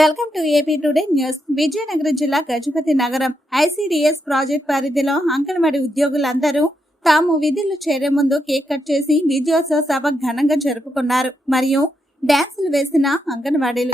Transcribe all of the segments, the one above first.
Welcome to AP today news. Vizianagaram జిల్లా గజపతి నగరం ICDS project పరిధిలో అంగన్వాడీ ఉద్యోగులందరూ తాము విధులు చేరే ముందు కేక్ కట్ చేసి విజయోత్సవ సభ ఘనంగా జరుపుకున్నారు. మరియు డాన్సులు వేసిన అంగన్వాడీలు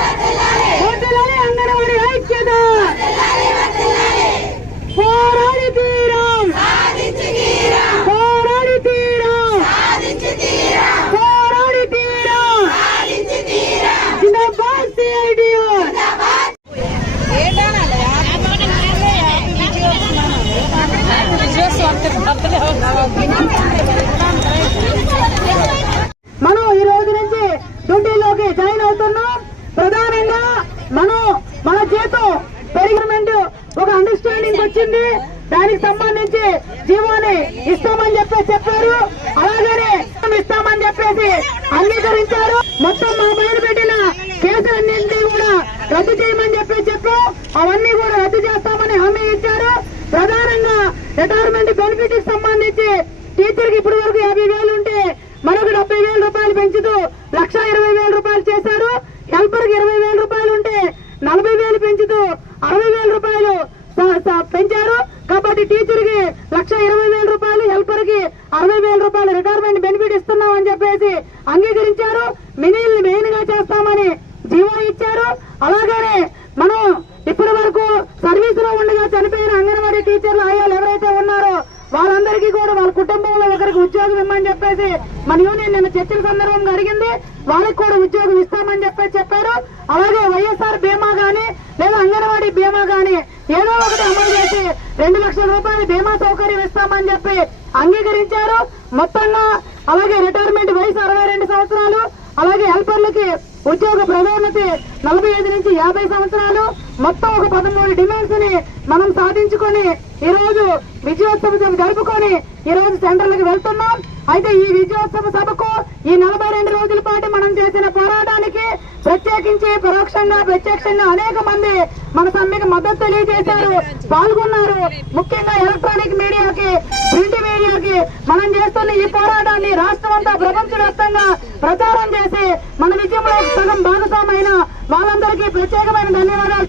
మనం ఈ రోజు నుంచి డ్యూటీలోకి జాయిన్ అవుతున్నాం. ప్రధానంగా మనం మన జీతం పెరిగినమెంట్ ఒక అండర్స్టాండింగ్ వచ్చింది. దానికి సంబంధించి జీవోని ఇస్తామని చెప్పారు. అలాగనే ఇస్తామని చెప్పేసి అంగీకరించారు. మొత్తం మా బయలు పెట్టిన కేసులన్నింటినీ కూడా రద్దు చేయమని చెప్పాం. అవన్నీ కూడా రద్దు చేస్తామని హామీ ఇచ్చారు. ప్రధానంగా రిటైర్మెంట్ బెనిఫిట్ కి సంబంధించి టీచర్ కి ఇప్పటి వరకు 50,000 ఉంటే మరొక 70,000 రూపాయలు పెంచుతూ 1,20,000 రూపాయలు చేశారు. హెల్పర్ కి 20,000 రూపాయలు ఉంటే 40,000 పెంచుతూ 60,000 రూపాయలు పెంచారు. కాబట్టి టీచర్ కి 1,20,000 రూపాయలు, హెల్పర్ కి 60,000 రూపాయలు రిటైర్మెంట్ బెనిఫిట్ ఇస్తున్నామని చెప్పేసి అంగీకరించారు. మినీల్ని మెయిన్ గా చేస్తామని జీవో ఇచ్చారు. అలాగనే మనం ఇప్పటి వరకు సర్వీస్ లో ఉండగా చనిపోయిన అంగన్వాడీ టీచర్లు ఆయాలు ఎవరైతే ఉన్నారో వాళ్ళందరికీ కూడా వాళ్ళ కుటుంబంలో ఒకరికి ఉద్యోగం ఇవ్వమని చెప్పేసి మన యూనియన్ నిన్న చర్చల సందర్భంగా అడిగింది. వాళ్ళకి కూడా ఉద్యోగం ఇస్తామని చెప్పారు. అలాగే వైఎస్ఆర్ బీమా గాని లేదా అంగన్వాడీ బీమా గాని ఏదో ఒకటి అమలు చేసి 2 లక్షల రూపాయల బీమా సౌకర్యం ఇస్తామని చెప్పి అంగీకరించారు. మొత్తంగా అలాగే రిటైర్మెంట్ వయసు 62 సంవత్సరాలు, అలాగే హెల్పర్లకి ఉద్యోగ ప్రాధాన్యత 45 నుంచి 50 సంవత్సరాలు, మొత్తం ఒక 13 డిమాండ్స్ ని మనం సాధించుకొని ఈ రోజు విజయోత్సవ సభ జరుపుకొని ఈ రోజు సెంటర్లకు వెళ్తున్నాం. అయితే ఈ విజయోత్సవ సభకు ఈ 42 రోజుల పాటు మనం చేసిన పోరాటానికి ప్రత్యేకించి పరోక్షంగా ప్రత్యక్షంగా అనేక మంది మన సమ్మెకు మద్దతు తెలియజేశారు, పాల్గొన్నారు. ముఖ్యంగా ఎలక్ట్రానిక్ మీడియాకి, ప్రింట్ మీడియాకి మనం చేస్తున్న ఈ పోరాటాన్ని రాష్ట్రం అంతా ప్రపంచవ్యాప్తంగా ప్రచారం చేసి మన విజయంలో సగం భాగస్వామైన వాళ్ళందరికీ ప్రత్యేకమైన ధన్యవాదాలు.